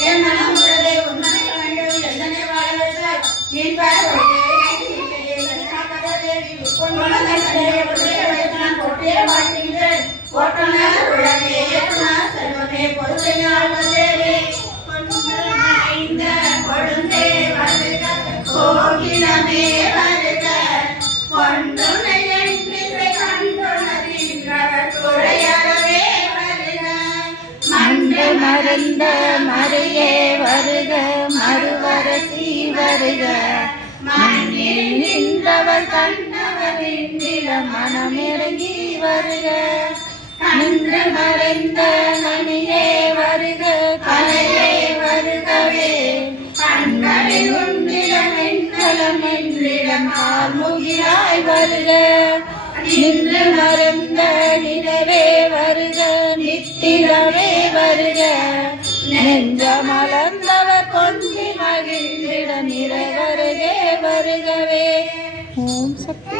என் மனம் உள்ளது உண்மை வேண்டும் எந்தனை வாழ வைத்தாய் நீ செல்வமே பொறுத்தையாள் வந்தேவே கொழுந்தே வருக கோகிலமே வருக கொண்டுனை கண்டுணரின்றே வருக மன்று மருந்த மறையே வருக மறுவரசி வருக மண்ணில் நின்றவர் கண்டவர் நின்றிட மனமிறங்கி வருக நின்று மறைந்த மணியே வருக கலையே வருகவே கண்களில் உன்னிடம் எண்ணலம் என்றிடம் ஆர்முகிலாய் வருக நின்று மறந்த நிலவே வருக நித்திலவே வருக நெஞ்ச மலர்ந்தவர் கொஞ்சி மகிழ்ந்திட நிறை வருகே வருகவே ஓம் சக்தி